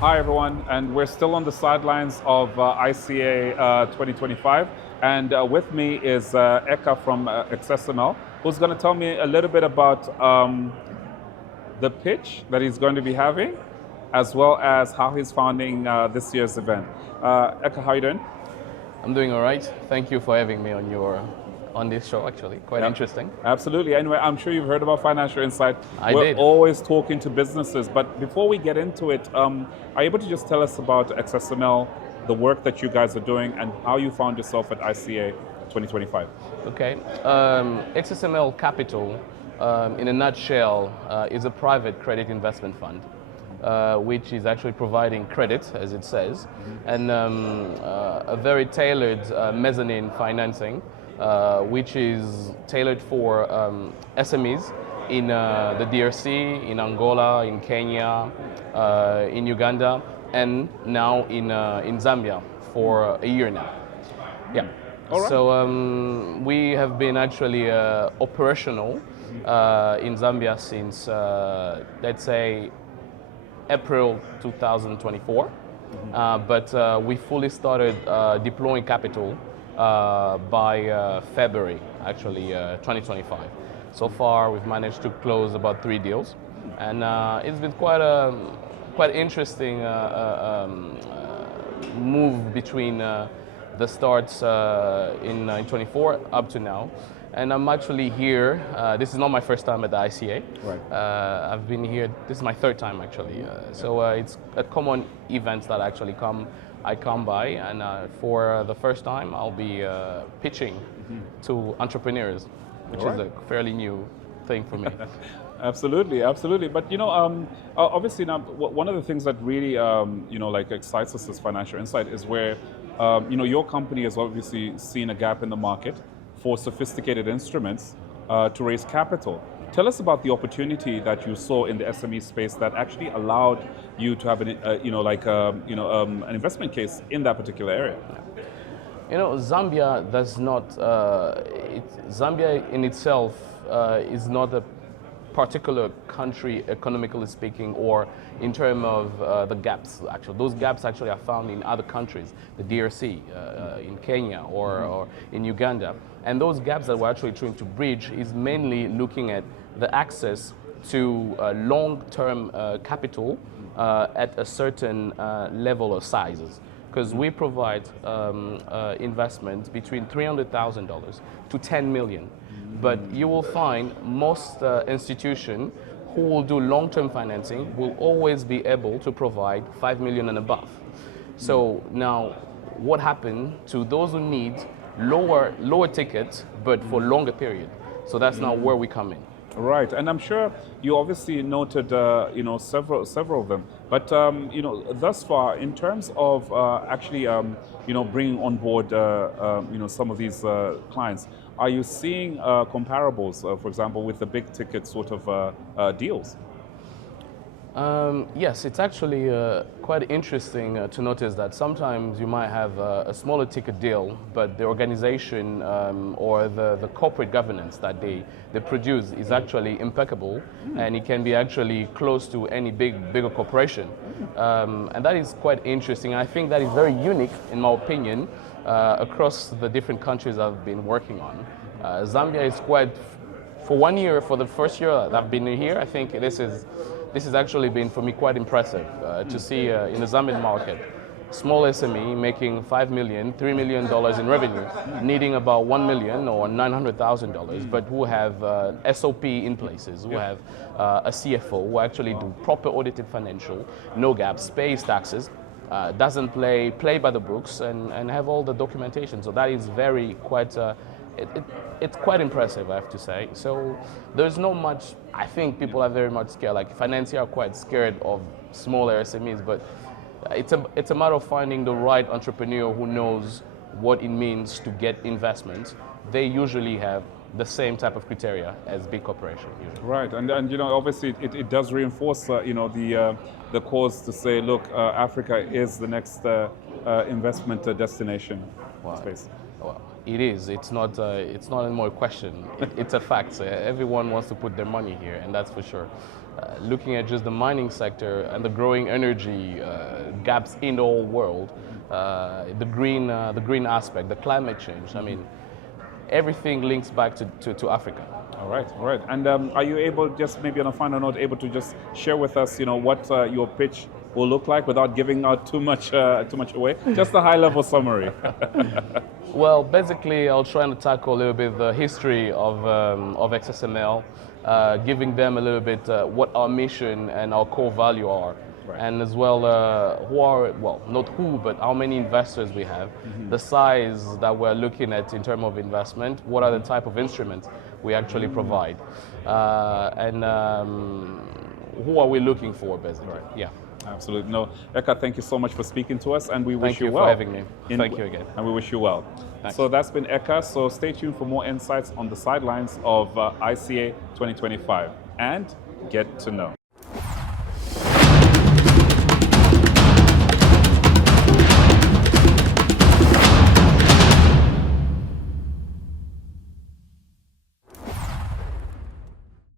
Hi everyone, and we're still on the sidelines of ICA 2025, and with me is 𝗃𝗃𝗿𝗆 from XSML, who's going to tell me a little bit about the pitch that he's going to be having, as well as how he's founding this year's event. 𝗃𝗃𝗿𝗆, how are you doing? I'm doing all right. Thank you for having me on this show, actually. Quite interesting. Absolutely. Anyway, I'm sure you've heard about Financial Insight. We're always talking to businesses, but before we get into it, are you able to just tell us about XSML, the work that you guys are doing, and how you found yourself at ICA 2025? Okay. XSML Capital, in a nutshell, is a private credit investment fund, which is actually providing credit, as it says, and a very tailored mezzanine financing, which is tailored for SMEs in the DRC, in Angola, in Kenya, in Uganda, and now in Zambia for a year now. Yeah. All right. So we have been actually operational in Zambia since, let's say, April 2024, but we fully started deploying capital by February, actually, 2025. So far, we've managed to close about 3 deals, and it's been quite interesting move between the starts in 24 up to now. And I'm actually here. This is not my first time at the ICA. Right. I've been here. This is my 3rd time actually. So it's a common events that actually I come by, and for the first time, I'll be pitching to entrepreneurs, which is a fairly new thing for me. Absolutely, absolutely. But obviously now, one of the things that really excites us as Financial Insight is where your company has obviously seen a gap in the market for sophisticated instruments to raise capital. Tell us about the opportunity that you saw in the SME space that actually allowed you to have an investment case in that particular area. Zambia does not. Zambia in itself is not a particular country, economically speaking, or in terms of the gaps. Actually, those gaps actually are found in other countries, the DRC, in Kenya, or in Uganda. And those gaps that we're actually trying to bridge is mainly looking at the access to long-term capital at a certain level of sizes. Because we provide investments between $300,000 to $10 million. But you will find most institutions who will do long-term financing will always be able to provide $5 million and above. So now, what happened to those who need lower tickets, but for longer period? So that's now where we come in. Right, and I'm sure you obviously noted, several of them. But thus far, in terms of actually, bringing on board, some of these clients, are you seeing comparables, for example, with the big ticket sort of deals? Yes, it's actually quite interesting to notice that sometimes you might have a smaller ticket deal, but the organization or the corporate governance that they produce is actually impeccable, and it can be actually close to any bigger corporation. And that is quite interesting. I think that is very unique, in my opinion, across the different countries I've been working on. Zambia is quite, for 1 year, for the first year that I've been here, I think this has actually been, for me, quite impressive to see in the Zambian market, small SME making $5 million, $3 million in revenue, needing about $1 million or $900,000, but who have SOP in places, who have a CFO, who actually do proper audited financial, no gaps, pays taxes, doesn't play by the books, and have all the documentation. So that is it's quite impressive, I have to say. So there's not much. I think people are very much scared. Like financiers are quite scared of smaller SMEs, but it's a matter of finding the right entrepreneur who knows what it means to get investments. They usually have the same type of criteria as big corporations. Right, and obviously it does reinforce the cause to say, look, Africa is the next investment destination space. Well, it is. It's not anymore a question. It's a fact. Everyone wants to put their money here, and that's for sure. looking at just the mining sector and the growing energy gaps in the whole world, the green aspect, the climate change. I mean, everything links back to Africa. All right, all right. And are you able, just maybe on a final note, able to just share with us, what your pitch will look like without giving out too much away? Just a high-level summary. Well, basically, I'll try and tackle a little bit the history of XSML, giving them a little bit what our mission and our core value are. Right. And as well, not who, but how many investors we have, the size that we're looking at in terms of investment, what are the type of instruments we actually provide, and who are we looking for, basically. Right. Yeah. Absolutely. No, 𝗃𝗃, thank you so much for speaking to us, and we wish you well. Thank you for having me. Thank you again. And we wish you well. Thanks. So that's been 𝗃𝗃, so stay tuned for more insights on the sidelines of ICA 2025, and get to know.